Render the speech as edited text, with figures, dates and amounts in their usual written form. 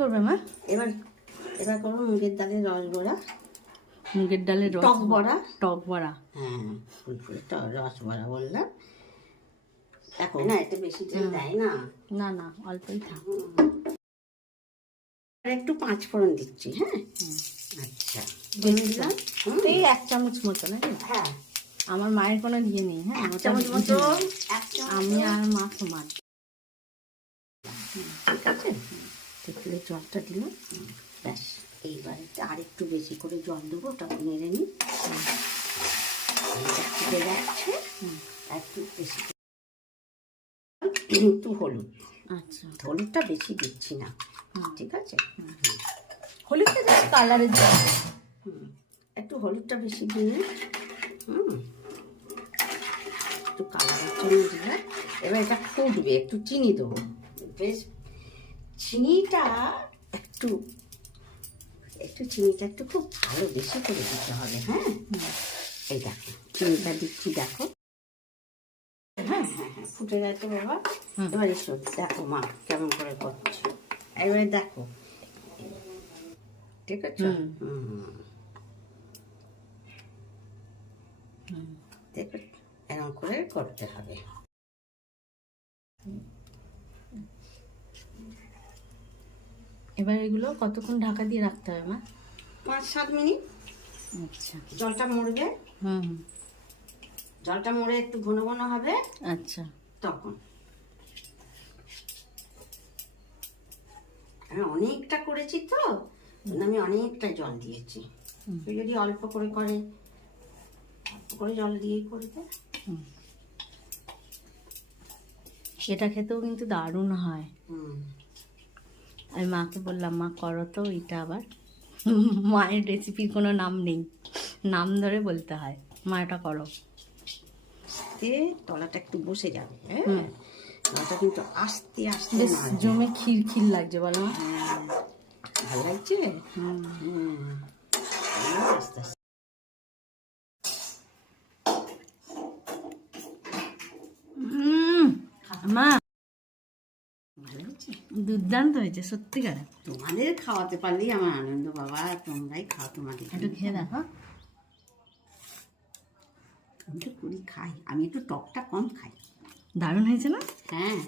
করবে মা? এবার এবার করবো মুগের ডালের রস বড়া। মুগের ডালের রস টক বড়া। টক বড়া, হ্যাঁ, ফুলফুলে রস বড়া বললাম। দেখো না, এটা বেশি তেল দেয় না। না না, অল্পই থাক। একটু 5 ফোড়ন দিচ্ছি। হ্যাঁ, আচ্ছা, দিলাম এই 1 চামচ মতো নাকি? হ্যাঁ, আমার মায়ের কোনো দিয়ে নেই। হ্যাঁ, 1 চামচ মতো। আমি আর মা সমান। ঠিক আছে, তেঁতুলে জলটা দিলাম। ব্যাস, এইবার আর একটু বেশি করে জল দেবো, ওটা নেড়ে নিই। ফুটে যাচ্ছে, একটু বেশি একটু হলুদ। আচ্ছা, হলুদটা বেশি দিচ্ছি না, ঠিক আছে? হলুদটা জাস্ট কালারের জন্য। একটু হলুদটা বেশি দিয়ে একটু কালারের জন্য দিলাম। এবার এটা ফুটবে, একটু চিনি দেবো। বেশ, চিনিটা একটু চিনিটা একটু খুব ভালো বেশি করে দিতে হবে। হ্যাঁ, এই দেখো চিনিটা দিচ্ছি, দেখো। হ্যাঁ হ্যাঁ হ্যাঁ, ফুটে গেছে বাবা। এবার এসো, দেখো মা কেমন করে করছে। এবারে দেখো, ঠিক আছে? দেখো, এরকম করে করতে হবে। এবার এগুলো কতক্ষণ ঢাকা দিয়ে রাখতে হবে মা? 5-7 মিনিট। আচ্ছা, জলটা মরবে। জলটা মরে একটু ঘন ঘন হবে। আচ্ছা, তখন আমি অনেকটা করেছি তো, আমি অনেকটা জল দিয়েছি। তুই যদি অল্প করে করে, অল্প করে জল দিয়েই করবে। এটা খেতেও কিন্তু দারুণ হয়। আমি মাকে বললাম, মা করো তো এটা। আবার মায়ের রেসিপির কোনো নাম নেই, নাম ধরে বলতে হয়, মা এটা করো। তলাটা একটু বসে যাবে। হ্যাঁ, তলাটা কিন্তু আস্তে আস্তে বেশ জমে ক্ষীর ক্ষীর লাগছে, বলো মা? ভালো লাগছে। আস্তে আস্তে মা, ভালো হচ্ছে, দুর্দান্ত হয়েছে সত্যিকার। তোমাদের খাওয়াতে পারলেই আমার আনন্দ বাবা। তোমরাই খাও, তোমাদের। একটু খেয়ে দেখো। আমি তো পুরি খাই, আমি একটু টকটা কম খাই। দারুণ হয়েছে না? হ্যাঁ।